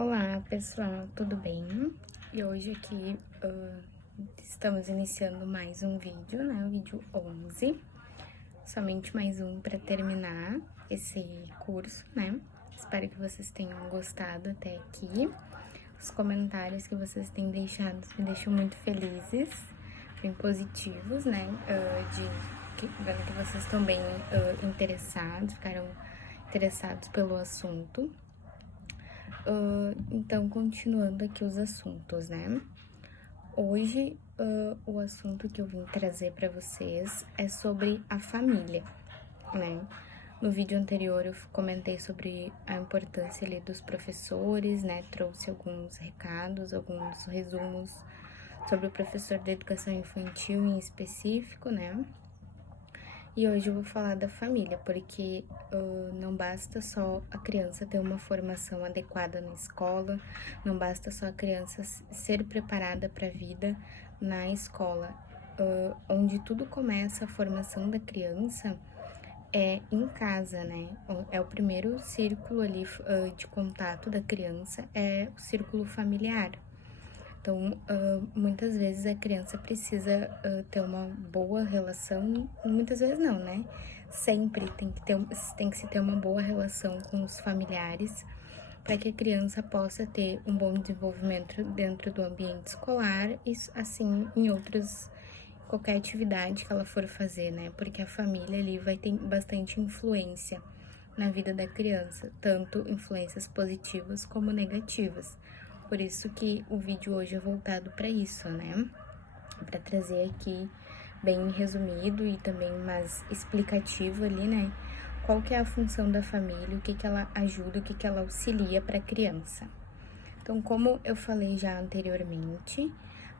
Olá pessoal, tudo bem? E hoje aqui estamos iniciando mais um vídeo, né? O vídeo 11, somente mais um para terminar esse curso, né? Espero que vocês tenham gostado até aqui. Os comentários que vocês têm deixado me deixam muito felizes, bem positivos, né? Vendo que vocês estão bem interessados, ficaram interessados pelo assunto. Então, continuando aqui os assuntos, né? Hoje, o assunto que eu vim trazer para vocês é sobre a família, né? No vídeo anterior eu comentei sobre a importância ali dos professores, né? Trouxe alguns recados, alguns resumos sobre o professor da educação infantil em específico, né? E hoje eu vou falar da família, porque não basta só a criança ter uma formação adequada na escola, não basta só a criança ser preparada para a vida na escola. Onde tudo começa, a formação da criança é em casa, né? É o primeiro círculo ali de contato da criança, é o círculo familiar. Então, muitas vezes a criança precisa ter uma boa relação, muitas vezes não, né? Sempre tem que se ter uma boa relação com os familiares para que a criança possa ter um bom desenvolvimento dentro do ambiente escolar e assim qualquer atividade que ela for fazer, né? Porque a família ali vai ter bastante influência na vida da criança, tanto influências positivas como negativas. Por isso que o vídeo hoje é voltado para isso, né? Para trazer aqui bem resumido e também mais explicativo ali, né? Qual que é a função da família, o que que ela ajuda, o que que ela auxilia para a criança. Então, como eu falei já anteriormente,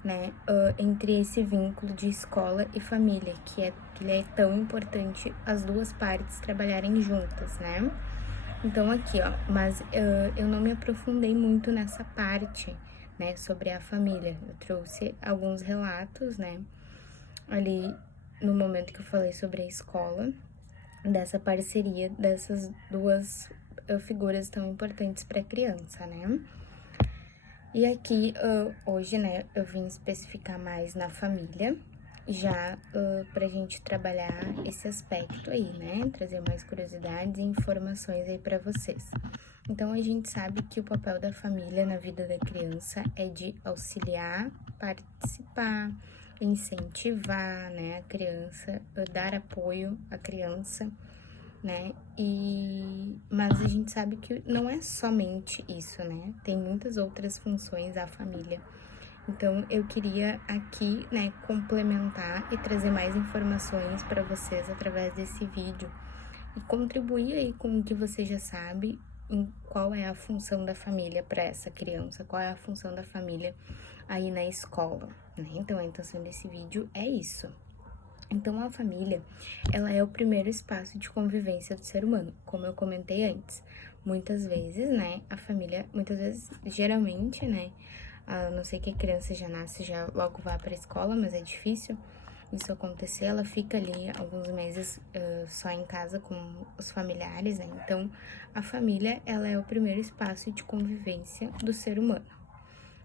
né, entre esse vínculo de escola e família, que ele é tão importante as duas partes trabalharem juntas, né? Então, aqui, ó, mas eu não me aprofundei muito nessa parte, né, sobre a família. Eu trouxe alguns relatos, né, ali no momento que eu falei sobre a escola, dessa parceria dessas duas figuras tão importantes para a criança, né? E aqui, hoje, né, eu vim especificar mais na família, já pra gente trabalhar esse aspecto aí, né? Trazer mais curiosidades e informações aí pra vocês. Então, a gente sabe que o papel da família na vida da criança é de auxiliar, participar, incentivar, né, a criança, dar apoio à criança, né? Mas a gente sabe que não é somente isso, né? Tem muitas outras funções a família. Então, eu queria aqui, né, complementar e trazer mais informações para vocês através desse vídeo e contribuir aí com o que você já sabe em qual é a função da família para essa criança, qual é a função da família aí na escola, né? Então, a intenção desse vídeo é isso. Então, a família, ela é o primeiro espaço de convivência do ser humano, como eu comentei antes. Muitas vezes, né, a família, geralmente, né, a não ser que a criança já nasce, já logo vá para a escola, mas é difícil isso acontecer, ela fica ali alguns meses só em casa com os familiares, né? Então, a família, ela é o primeiro espaço de convivência do ser humano.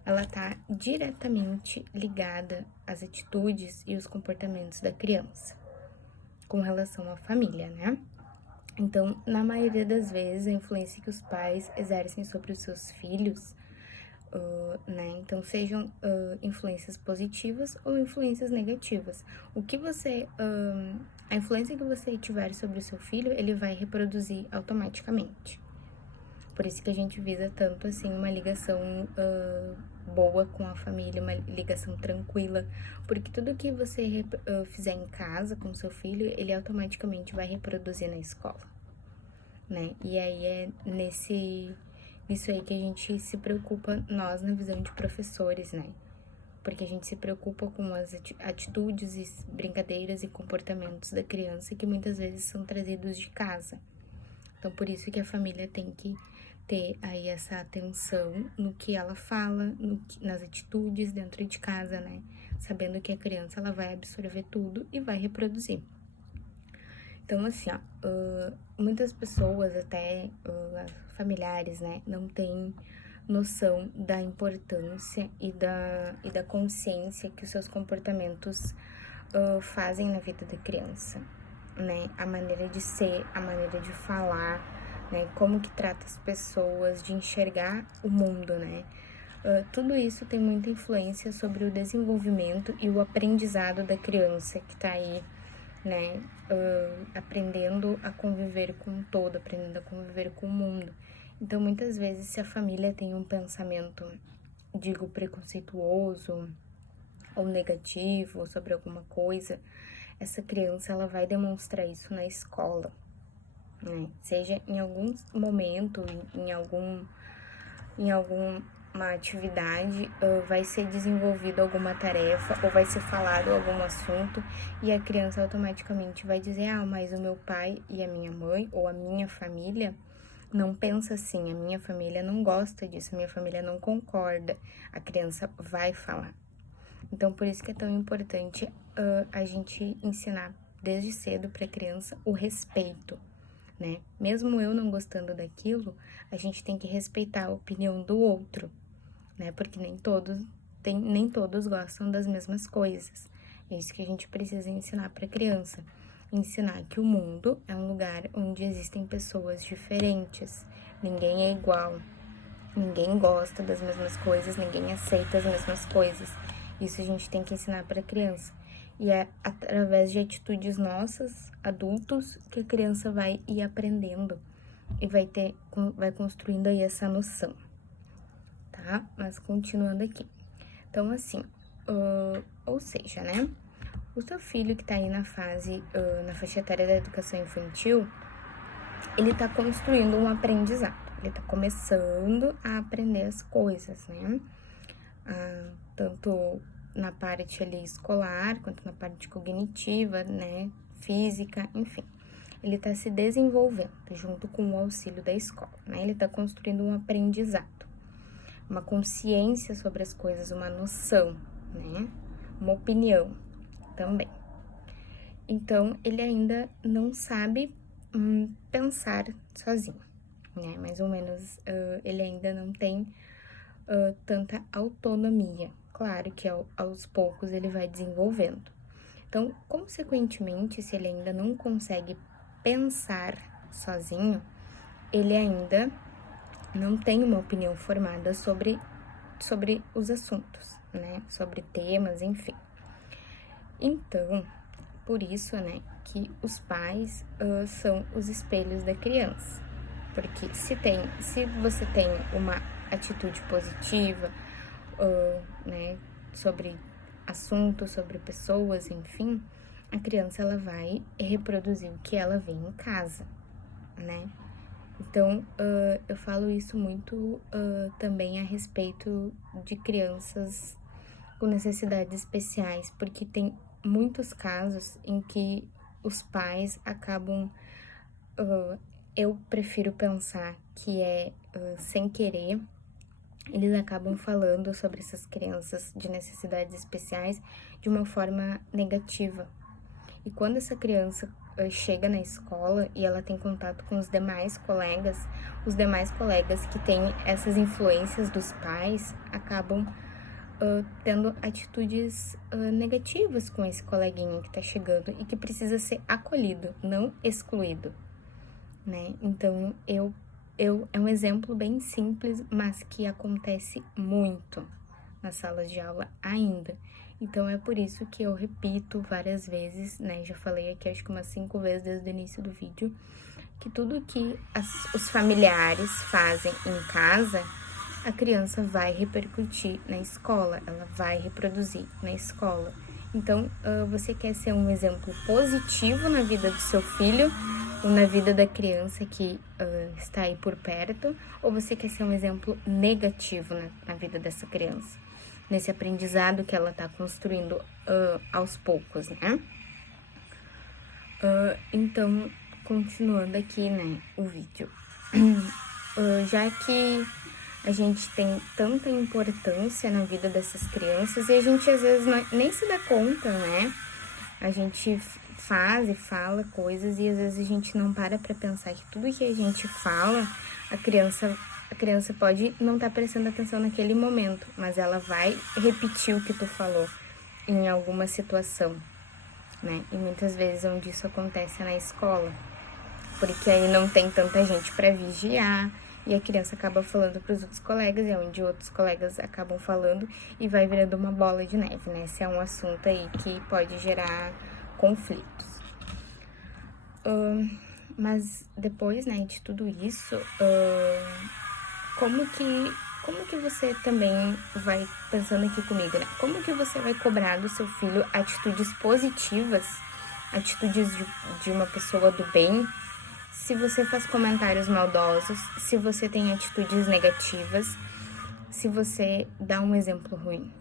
Ela está diretamente ligada às atitudes e os comportamentos da criança com relação à família, né? Então, na maioria das vezes, a influência que os pais exercem sobre os seus filhos, né? Então, sejam influências positivas ou influências negativas. A influência que você tiver sobre o seu filho, ele vai reproduzir automaticamente. Por isso que a gente visa tanto, assim, uma ligação boa com a família, uma ligação tranquila. Porque tudo que você fizer em casa com seu filho, ele automaticamente vai reproduzir na escola, né? E aí é nisso aí que a gente se preocupa, nós, na visão de professores, né? Porque a gente se preocupa com as atitudes, e brincadeiras e comportamentos da criança que muitas vezes são trazidos de casa. Então, por isso que a família tem que ter aí essa atenção no que ela fala, nas atitudes dentro de casa, né? Sabendo que a criança, ela vai absorver tudo e vai reproduzir. Então, assim, ó, muitas pessoas, até familiares, né, não têm noção da importância e da consciência que os seus comportamentos fazem na vida da criança, né? A maneira de ser, a maneira de falar, né? Como que trata as pessoas, de enxergar o mundo, né? Tudo isso tem muita influência sobre o desenvolvimento e o aprendizado da criança que tá aí, né? Aprendendo a conviver com o todo, aprendendo a conviver com o mundo. Então, muitas vezes, se a família tem um pensamento, digo, preconceituoso ou negativo sobre alguma coisa, essa criança, ela vai demonstrar isso na escola, né? Seja em algum momento, em alguma atividade, vai ser desenvolvido alguma tarefa ou vai ser falado algum assunto e a criança automaticamente vai dizer, mas o meu pai e a minha mãe ou a minha família não pensa assim, a minha família não gosta disso, a minha família não concorda. A criança vai falar. Então, por isso que é tão importante a gente ensinar desde cedo para a criança o respeito, né? Mesmo eu não gostando daquilo, a gente tem que respeitar a opinião do outro, né? Porque nem todos gostam das mesmas coisas. É isso que a gente precisa ensinar para a criança. Ensinar que o mundo é um lugar onde existem pessoas diferentes, ninguém é igual, ninguém gosta das mesmas coisas, ninguém aceita as mesmas coisas. Isso a gente tem que ensinar para a criança. E é através de atitudes nossas, adultos, que a criança vai ir aprendendo e vai construindo aí essa noção, tá? Mas continuando aqui. Então, assim, ou seja, né? O seu filho que tá aí na faixa etária da educação infantil, ele tá construindo um aprendizado. Ele tá começando a aprender as coisas, né? Tanto na parte ali escolar, quanto na parte cognitiva, né? Física, enfim. Ele tá se desenvolvendo junto com o auxílio da escola, né? Ele tá construindo um aprendizado, uma consciência sobre as coisas, uma noção, né? Uma opinião também. Então, ele ainda não sabe pensar sozinho, né? Mais ou menos, ele ainda não tem tanta autonomia. Claro que aos poucos ele vai desenvolvendo. Então, consequentemente, se ele ainda não consegue pensar sozinho, ele ainda não tem uma opinião formada sobre os assuntos, né? Sobre temas, enfim. Então, por isso, né, que os pais são os espelhos da criança. Porque se você tem uma atitude positiva, né, sobre assuntos, sobre pessoas, enfim, a criança, ela vai reproduzir o que ela vê em casa, né? Então, eu falo isso muito também a respeito de crianças com necessidades especiais, porque tem muitos casos em que os pais acabam, eu prefiro pensar que sem querer, eles acabam falando sobre essas crianças de necessidades especiais de uma forma negativa. E quando essa criança chega na escola e ela tem contato com os demais colegas que têm essas influências dos pais acabam tendo atitudes negativas com esse coleguinha que tá chegando e que precisa ser acolhido, não excluído, né? Então, é um exemplo bem simples, mas que acontece muito nas salas de aula ainda. Então, é por isso que eu repito várias vezes, né? Já falei aqui acho que umas 5 vezes desde o início do vídeo, que tudo que os familiares fazem em casa, a criança vai repercutir na escola, ela vai reproduzir na escola. Então, você quer ser um exemplo positivo na vida do seu filho, ou na vida da criança que está aí por perto, ou você quer ser um exemplo negativo na vida dessa criança, nesse aprendizado que ela está construindo aos poucos, né? Então, continuando aqui, né, o vídeo. Já que a gente tem tanta importância na vida dessas crianças e a gente às vezes nem se dá conta, né? A gente faz e fala coisas e às vezes a gente não para pra pensar que tudo que a gente fala, a criança a criança pode não estar prestando atenção naquele momento, mas ela vai repetir o que tu falou em alguma situação, né? E muitas vezes onde isso acontece é na escola, porque aí não tem tanta gente para vigiar e a criança acaba falando para os outros colegas, e é onde outros colegas acabam falando e vai virando uma bola de neve, né? Esse é um assunto aí que pode gerar conflitos. Mas depois, né, de tudo isso, como que você também vai, pensando aqui comigo, né? Como que você vai cobrar do seu filho atitudes positivas, atitudes de uma pessoa do bem, se você faz comentários maldosos, se você tem atitudes negativas, se você dá um exemplo ruim,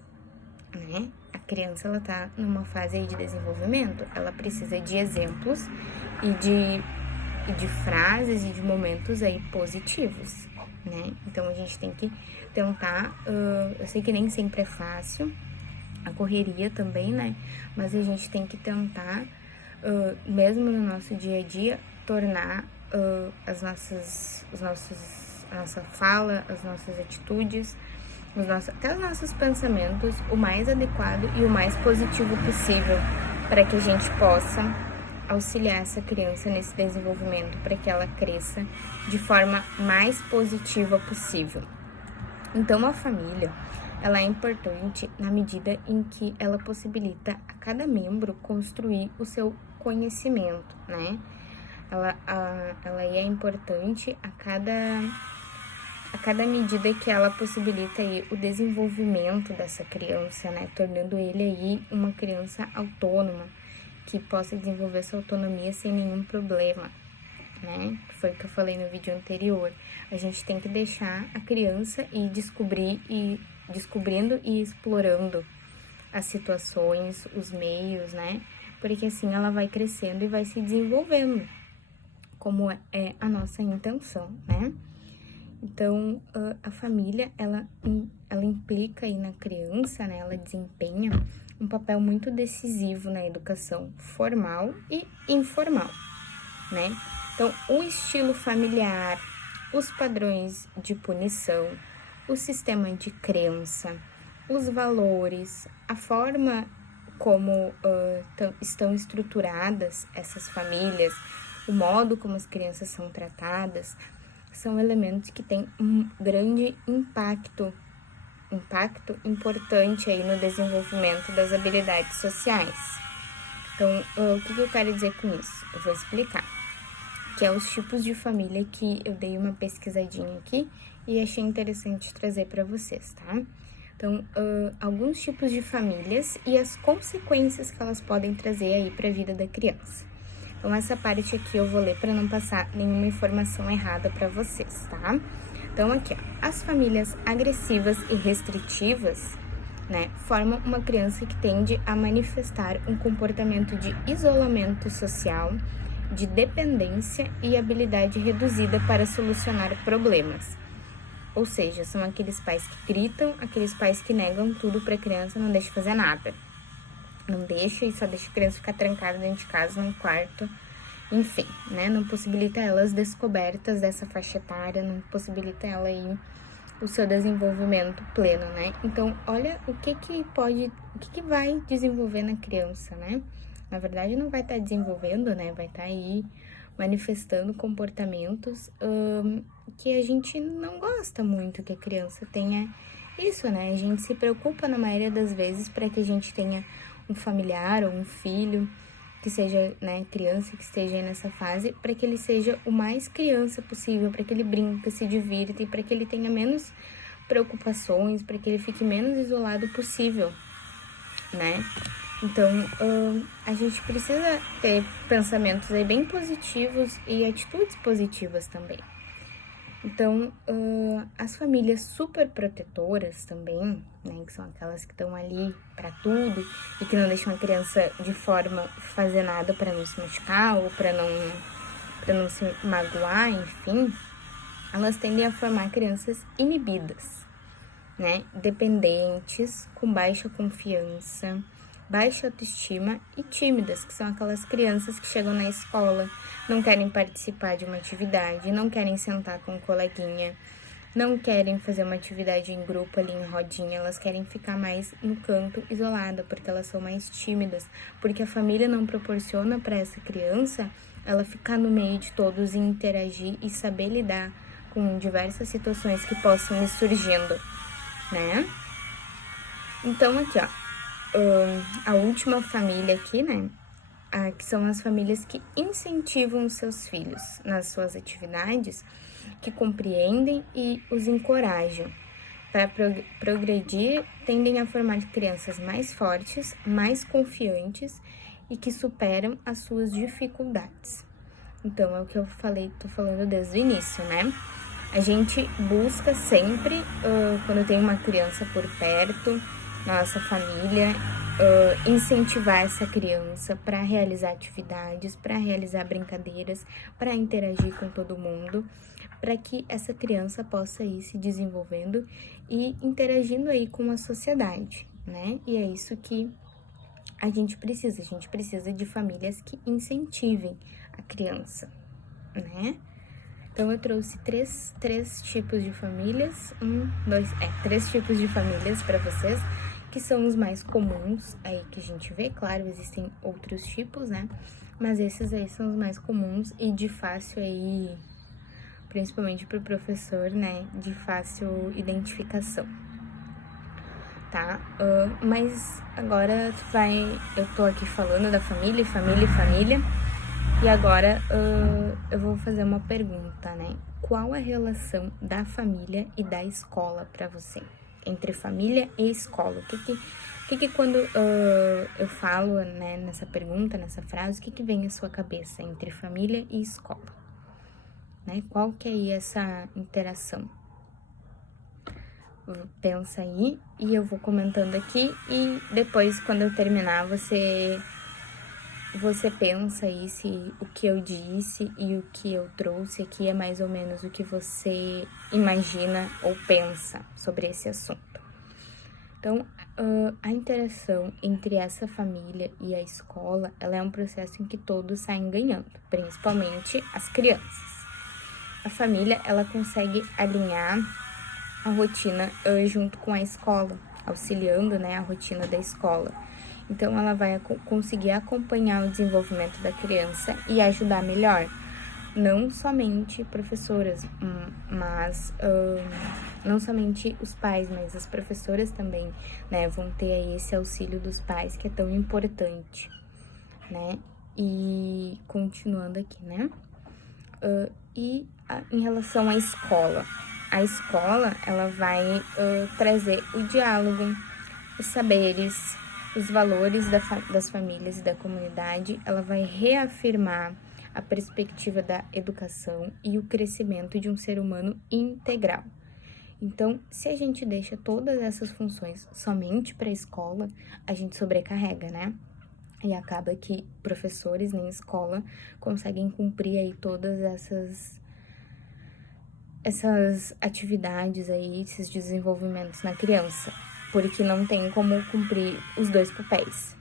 né? A criança, ela tá numa fase aí de desenvolvimento, ela precisa de exemplos e de frases e de momentos aí positivos, né? Então, a gente tem que tentar, eu sei que nem sempre é fácil, a correria também, né? Mas a gente tem que tentar, mesmo no nosso dia a dia, tornar a nossa fala, as nossas atitudes, até os nossos pensamentos o mais adequado e o mais positivo possível, para que a gente possa auxiliar essa criança nesse desenvolvimento, para que ela cresça de forma mais positiva possível. Então, a família, ela é importante na medida em que ela possibilita a cada membro construir o seu conhecimento, né? Ela é importante a cada medida que ela possibilita aí o desenvolvimento dessa criança, né? Tornando ele aí uma criança autônoma, que possa desenvolver sua autonomia sem nenhum problema, né? Que foi o que eu falei no vídeo anterior. A gente tem que deixar a criança ir descobrindo e explorando as situações, os meios, né? Porque assim ela vai crescendo e vai se desenvolvendo, como é a nossa intenção, né? Então, a família, ela implica aí na criança, né? Ela desempenha um papel muito decisivo na educação formal e informal, né? Então, o estilo familiar, os padrões de punição, o sistema de crença, os valores, a forma como estão estruturadas essas famílias, o modo como as crianças são tratadas, são elementos que têm um grande impacto importante aí no desenvolvimento das habilidades sociais. Então, o que eu quero dizer com isso? Eu vou explicar, que é os tipos de família que eu dei uma pesquisadinha aqui e achei interessante trazer para vocês, tá? Então, alguns tipos de famílias e as consequências que elas podem trazer aí para a vida da criança. Então, essa parte aqui eu vou ler para não passar nenhuma informação errada para vocês, tá? Então, aqui, ó, as famílias agressivas e restritivas, né, formam uma criança que tende a manifestar um comportamento de isolamento social, de dependência e habilidade reduzida para solucionar problemas. Ou seja, são aqueles pais que gritam, aqueles pais que negam tudo para a criança, não deixam fazer nada. Não deixa e só deixa a criança ficar trancada dentro de casa, num quarto, enfim, né? Não possibilita elas descobertas dessa faixa etária, não possibilita ela aí o seu desenvolvimento pleno, né? Então, olha o que vai desenvolver na criança, né? Na verdade, não vai estar desenvolvendo, né? Vai estar aí manifestando comportamentos que a gente não gosta muito que a criança tenha isso, né? A gente se preocupa na maioria das vezes para que a gente tenha um familiar ou um filho que seja, né, criança, que esteja aí nessa fase, para que ele seja o mais criança possível, para que ele brinque, se divirta e para que ele tenha menos preocupações, para que ele fique menos isolado possível, né? Então, a gente precisa ter pensamentos aí bem positivos e atitudes positivas também. Então, as famílias super protetoras também, né, que são aquelas que estão ali para tudo e que não deixam a criança de forma fazer nada para não se machucar ou para não se magoar, enfim, elas tendem a formar crianças inibidas, né, dependentes, com baixa confiança, baixa autoestima e tímidas, que são aquelas crianças que chegam na escola, não querem participar de uma atividade, não querem sentar com um coleguinha, não querem fazer uma atividade em grupo ali em rodinha, elas querem ficar mais no canto isolada, porque elas são mais tímidas, porque a família não proporciona para essa criança ela ficar no meio de todos e interagir e saber lidar com diversas situações que possam ir surgindo, né? Então, aqui, ó, a última família aqui, né? Que são as famílias que incentivam os seus filhos nas suas atividades, que compreendem e os encorajam. Para progredir, tendem a formar crianças mais fortes, mais confiantes e que superam as suas dificuldades. Então, é o que eu falei, tô falando desde o início, né? A gente busca sempre, quando tem uma criança por perto, na nossa família, incentivar essa criança para realizar atividades, para realizar brincadeiras, para interagir com todo mundo, para que essa criança possa ir se desenvolvendo e interagindo aí com a sociedade, né? E é isso que a gente precisa de famílias que incentivem a criança, né? Então, eu trouxe três tipos de famílias, três tipos de famílias para vocês, que são os mais comuns aí que a gente vê. Claro, existem outros tipos, né? Mas esses aí são os mais comuns e de fácil aí, principalmente para o professor, né? De fácil identificação, tá? Mas agora eu tô aqui falando da família. E agora eu vou fazer uma pergunta, né? Qual a relação da família e da escola para você? Entre família e escola. O que quando eu falo, né, nessa pergunta, nessa frase, o que vem à sua cabeça entre família e escola? Né? Qual que é aí essa interação? Pensa aí e eu vou comentando aqui e depois, quando eu terminar, você pensa aí se o que eu disse e o que eu trouxe aqui é mais ou menos o que você imagina ou pensa sobre esse assunto. Então, a interação entre essa família e a escola, ela é um processo em que todos saem ganhando, principalmente as crianças. A família, ela consegue alinhar a rotina junto com a escola, auxiliando, né, a rotina da escola. Então, ela vai conseguir acompanhar o desenvolvimento da criança e ajudar melhor. Não somente professoras, mas não somente os pais, mas as professoras também, né, vão ter aí esse auxílio dos pais, que é tão importante, né? E continuando aqui, né? Em relação à escola, ela vai trazer o diálogo, os saberes, os valores das famílias e da comunidade. Ela vai reafirmar a perspectiva da educação e o crescimento de um ser humano integral. Então, se a gente deixa todas essas funções somente para a escola, a gente sobrecarrega, né? E acaba que professores nem escola conseguem cumprir aí todas essas atividades aí, esses desenvolvimentos na criança, porque não tem como cumprir os dois papéis,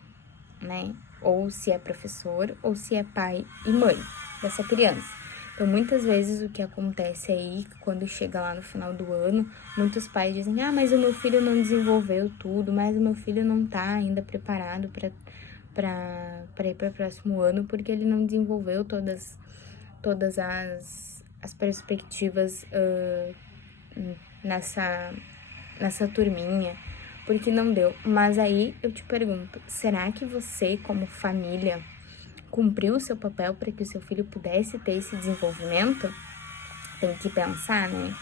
né? Ou se é professor, ou se é pai e mãe dessa criança. Então, muitas vezes o que acontece aí, quando chega lá no final do ano, muitos pais dizem, mas o meu filho não desenvolveu tudo, mas o meu filho não tá ainda preparado para ir para o próximo ano, porque ele não desenvolveu todas as perspectivas nessa turminha, porque não deu. Mas aí eu te pergunto, será que você, como família, cumpriu o seu papel para que o seu filho pudesse ter esse desenvolvimento? Tem que pensar, né?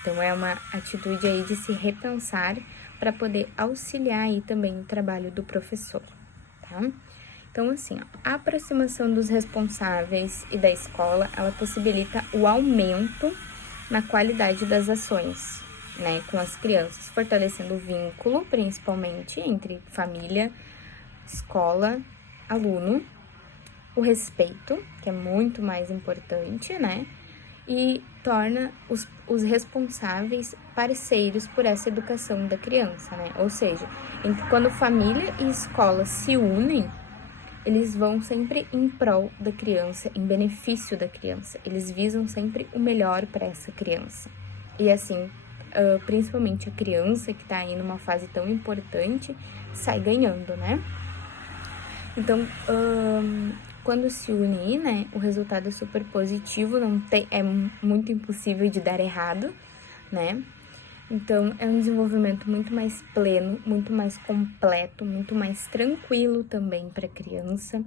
Então, é uma atitude aí de se repensar para poder auxiliar aí também o trabalho do professor, tá? Então, assim, a aproximação dos responsáveis e da escola, ela possibilita o aumento na qualidade das ações, né, com as crianças, fortalecendo o vínculo, principalmente, entre família, escola, aluno, o respeito, que é muito mais importante, né, e torna os responsáveis parceiros por essa educação da criança, né, ou seja, quando família e escola se unem, eles vão sempre em prol da criança, em benefício da criança. Eles visam sempre o melhor para essa criança, E assim, principalmente a criança que tá aí numa fase tão importante, sai ganhando, né? Então, quando se une, né, o resultado é super positivo, é muito impossível de dar errado, né? Então, é um desenvolvimento muito mais pleno, muito mais completo, muito mais tranquilo também para a criança,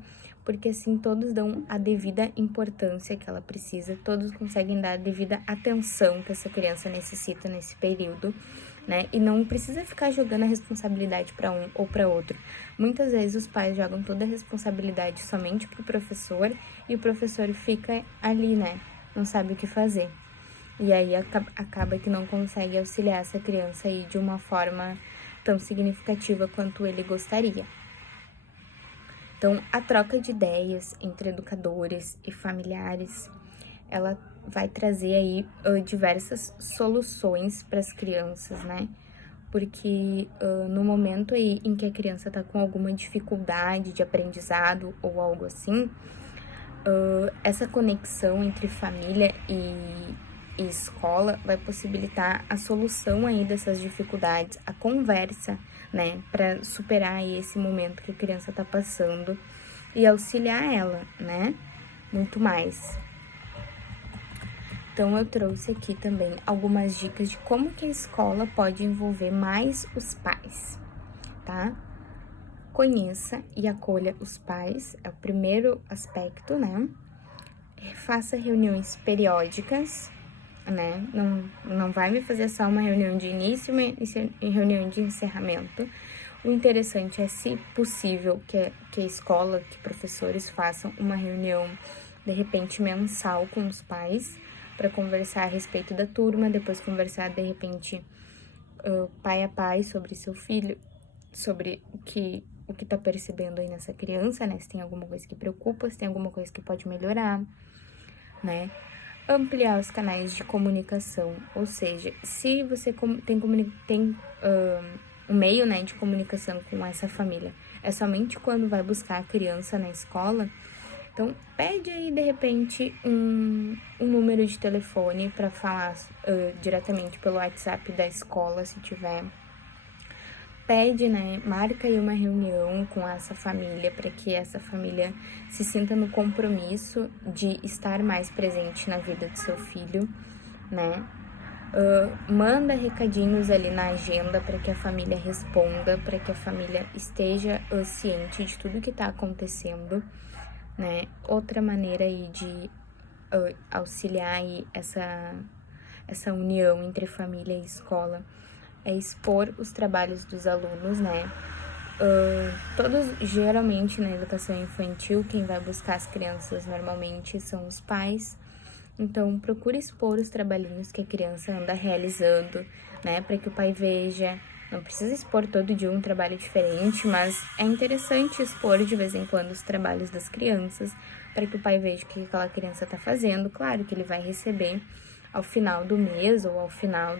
porque assim todos dão a devida importância que ela precisa, todos conseguem dar a devida atenção que essa criança necessita nesse período, né? E não precisa ficar jogando a responsabilidade para um ou para outro. Muitas vezes os pais jogam toda a responsabilidade somente para o professor e o professor fica ali, né? Não sabe o que fazer. E aí acaba que não consegue auxiliar essa criança aí de uma forma tão significativa quanto ele gostaria. Então, a troca de ideias entre educadores e familiares, ela vai trazer aí diversas soluções para as crianças, né? Porque no momento aí em que a criança tá com alguma dificuldade de aprendizado ou algo assim, essa conexão entre família e escola vai possibilitar a solução aí dessas dificuldades, a conversa, né, para superar aí esse momento que a criança tá passando e auxiliar ela, né, muito mais. Então, eu trouxe aqui também algumas dicas de como que a escola pode envolver mais os pais, tá? Conheça e acolha os pais, é o primeiro aspecto, né? Faça reuniões periódicas, né? Não vai me fazer só uma reunião de início e reunião de encerramento. O interessante é, se possível, que a escola, que professores façam uma reunião, de repente, mensal com os pais, para conversar a respeito da turma, depois conversar, de repente, pai a pai sobre seu filho, sobre o que tá percebendo aí nessa criança, né? Se tem alguma coisa que preocupa, se tem alguma coisa que pode melhorar, né? Ampliar os canais de comunicação, ou seja, se você tem um meio, né, de comunicação com essa família, é somente quando vai buscar a criança na escola, então pede aí de repente um número de telefone para falar diretamente pelo WhatsApp da escola, se tiver. Pede, né, marca aí uma reunião com essa família para que essa família se sinta no compromisso de estar mais presente na vida do seu filho, né? Manda recadinhos ali na agenda para que a família responda, para que a família esteja ciente de tudo que está acontecendo, né? Outra maneira aí de auxiliar aí essa união entre família e escola é expor os trabalhos dos alunos, né? Geralmente na educação infantil, quem vai buscar as crianças normalmente são os pais. Então, procure expor os trabalhinhos que a criança anda realizando, né? Para que o pai veja. Não precisa expor todo dia um trabalho diferente, mas é interessante expor de vez em quando os trabalhos das crianças, para que o pai veja o que aquela criança está fazendo. Claro que ele vai receber ao final do mês ou ao final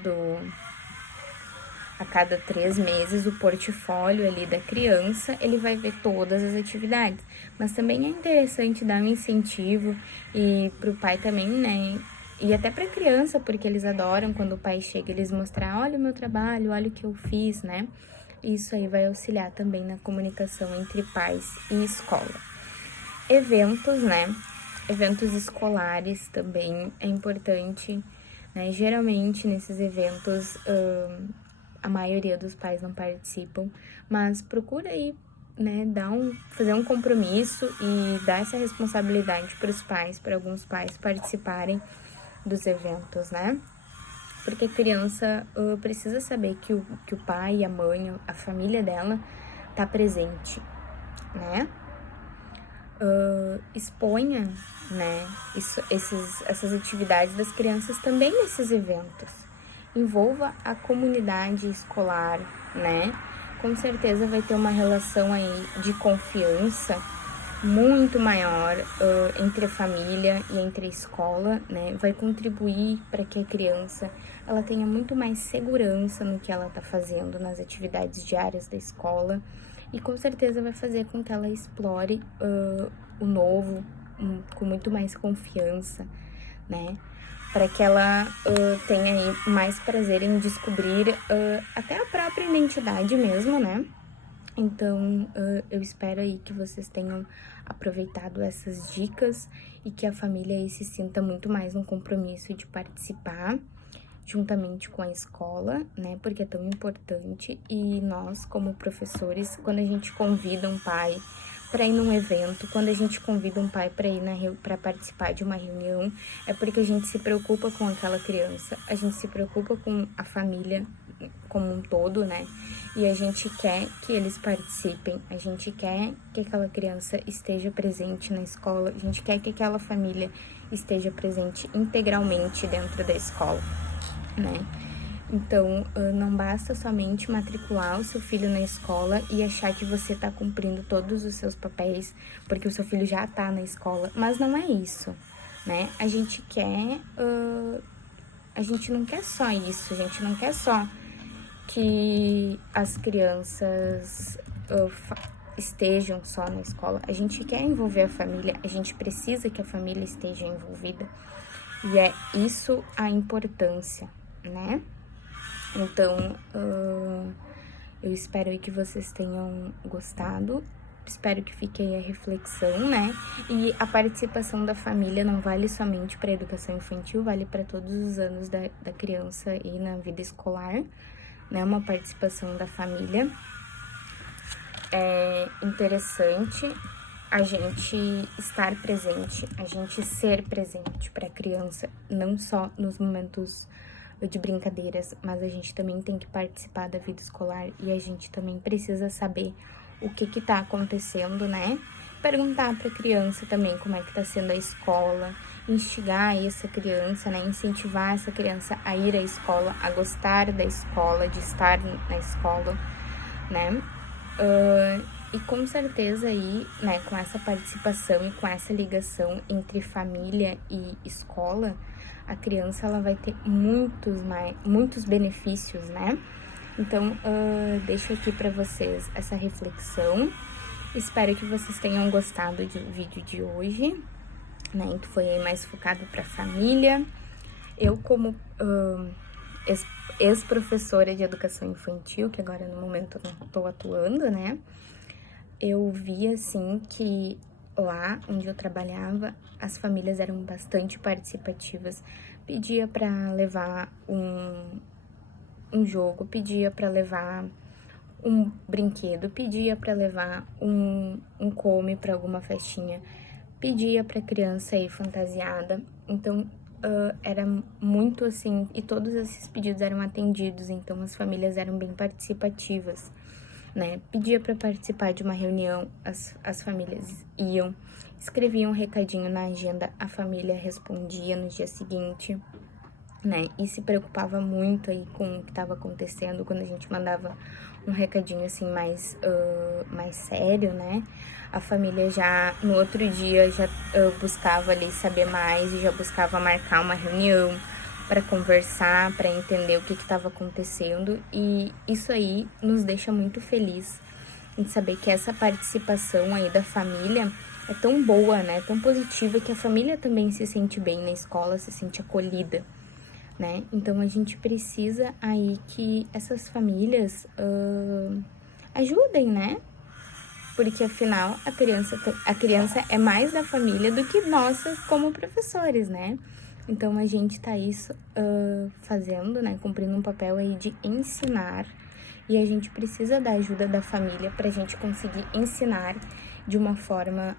a cada 3 meses, o portfólio ali da criança, ele vai ver todas as atividades. Mas também é interessante dar um incentivo e pro pai também, né? E até pra criança, porque eles adoram quando o pai chega, eles mostrar, olha o meu trabalho, olha o que eu fiz, né? Isso aí vai auxiliar também na comunicação entre pais e escola. Eventos, né? Eventos escolares também é importante, né? Geralmente, nesses eventos, a maioria dos pais não participam, mas procura aí, né, fazer um compromisso e dar essa responsabilidade para os pais, para alguns pais participarem dos eventos, né? Porque a criança precisa saber que o pai e a mãe, a família dela, tá presente, né? Exponha, né, essas atividades das crianças também nesses eventos. Envolva a comunidade escolar, né? Com certeza vai ter uma relação aí de confiança muito maior entre a família e entre a escola, né? Vai contribuir para que a criança ela tenha muito mais segurança no que ela está fazendo nas atividades diárias da escola e com certeza vai fazer com que ela explore o novo com muito mais confiança, né? para que ela tenha aí mais prazer em descobrir até a própria identidade mesmo, né? Então, eu espero aí que vocês tenham aproveitado essas dicas e que a família aí se sinta muito mais no compromisso de participar juntamente com a escola, né? Porque é tão importante. E nós, como professores, quando a gente convida um pai para ir num evento, quando a gente convida um pai para ir para participar de uma reunião, é porque a gente se preocupa com aquela criança, a gente se preocupa com a família como um todo, né? E a gente quer que eles participem, a gente quer que aquela criança esteja presente na escola, a gente quer que aquela família esteja presente integralmente dentro da escola, né? Então, não basta somente matricular o seu filho na escola e achar que você tá cumprindo todos os seus papéis, porque o seu filho já tá na escola, mas não é isso, né? A gente não quer só isso, a gente não quer só que as crianças estejam só na escola, a gente quer envolver a família, a gente precisa que a família esteja envolvida, e é isso a importância, né? Então, eu espero aí que vocês tenham gostado, espero que fique aí a reflexão, né? E a participação da família não vale somente para a educação infantil, vale para todos os anos da criança e na vida escolar, né? Uma participação da família. É interessante a gente estar presente, a gente ser presente para a criança, não só nos momentos de brincadeiras, mas a gente também tem que participar da vida escolar e a gente também precisa saber o que tá acontecendo, né? Perguntar para a criança também como é que tá sendo a escola, instigar essa criança, né? Incentivar essa criança a ir à escola, a gostar da escola, de estar na escola, né? E com certeza aí, né, com essa participação e com essa ligação entre família e escola, a criança ela vai ter muitos benefícios, né? Então, deixo aqui para vocês essa reflexão. Espero que vocês tenham gostado do vídeo de hoje, né? Que foi mais focado para a família. Eu, como ex-professora de educação infantil, que agora no momento eu não estou atuando, né? Eu vi, assim, que lá onde eu trabalhava, as famílias eram bastante participativas. Pedia para levar um jogo, pedia para levar um brinquedo, pedia para levar um come para alguma festinha, pedia para criança ir fantasiada. Então, era muito assim, e todos esses pedidos eram atendidos, então as famílias eram bem participativas, né? Pedia para participar de uma reunião, as famílias iam, escreviam um recadinho na agenda, a família respondia no dia seguinte, né? E se preocupava muito aí com o que estava acontecendo quando a gente mandava um recadinho assim mais sério, né? A família já no outro dia já buscava ali saber mais e já buscava marcar uma reunião para conversar, para entender o que estava acontecendo, e isso aí nos deixa muito feliz em saber que essa participação aí da família é tão boa, né? Tão positiva, que a família também se sente bem na escola, se sente acolhida, né? Então a gente precisa aí que essas famílias ajudem, né? Porque afinal a criança é mais da família do que nós como professores, né? Então a gente tá isso fazendo, né? Cumprindo um papel aí de ensinar, e a gente precisa da ajuda da família pra gente conseguir ensinar de uma forma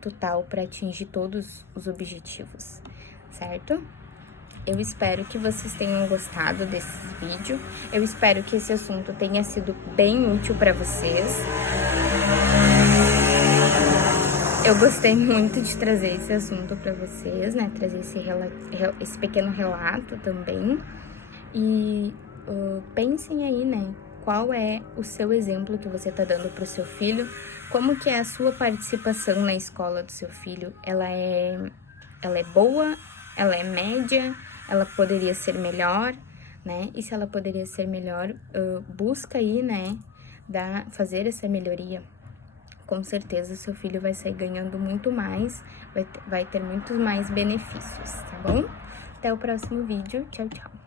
total para atingir todos os objetivos, certo? Eu espero que vocês tenham gostado desse vídeo. Eu espero que esse assunto tenha sido bem útil para vocês. Eu gostei muito de trazer esse assunto para vocês, né? Trazer esse pequeno relato também. E pensem aí, né? Qual é o seu exemplo que você tá dando pro seu filho? Como que é a sua participação na escola do seu filho? Ela é boa? Ela é média? Ela poderia ser melhor, né? E se ela poderia ser melhor, busca aí, né? Fazer essa melhoria. Com certeza, seu filho vai sair ganhando muito mais, vai ter muitos mais benefícios, tá bom? Até o próximo vídeo. Tchau, tchau!